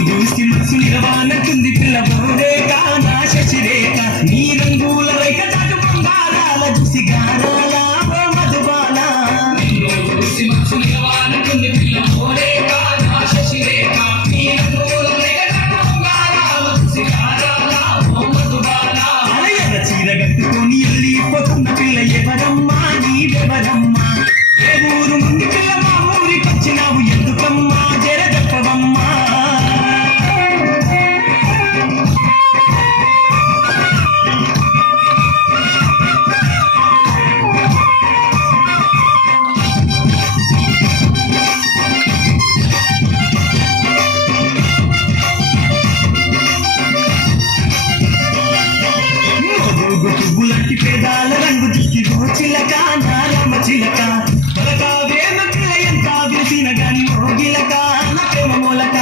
చూసి మనసు నిలవానంటుంది పిల్లబోరేక నా శశిరేఖ నీ రంగుల రేఖ చాటు బంగారాల చూసి గారాల ఓ మధుబాల చూసి మనసు నిలవానంటుంది పిల్లబోరేక నా శశిరేఖ నీ రంగుల రేఖ చాటు బంగారాల చూసి గారాల ఓ మధుబాల అలయన చీర కట్టుకొని వెళ్ళిపోతున్న పిల్ల ఎవరమ్మా నీవెవరమ్మా ఏ ఊరు నుండి పిల్ల మా ఊరికొచ్చినావు ఎందుకమ్మా జర చెప్పవమ్మా పువ్వులాంటి పేదాల రంగు చూసి చిలక నా రామ చిలక పలకావేమ పిల్ల ఎంత విరిసిన గాని మోగిలక నా ప్రేమ మూలక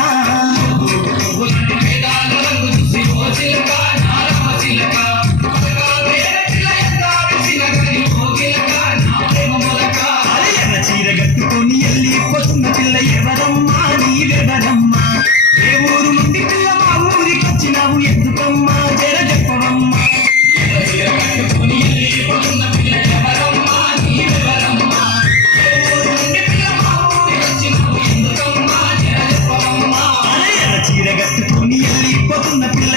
పువ్వులాంటి పేదాల రంగు చూసి చిలక నా రామ చిలక పలకావేమ పిల్ల ఎంత విరిసిన గాని మోగిలక నా ప్రేమ మూలక అలయన చీర కట్టుకొని వెళ్ళిపోతున్న పిల్ల ఎవరమ్మా నీవెవరమ్మా ఏ ఊరు నుండి పిల్ల మా ఊరికొచ్చినావు ఎందుకమ్మా జర చెప్పవమ్మా చీర కట్టుకొని వెళ్ళిపోతున్న పిల్ల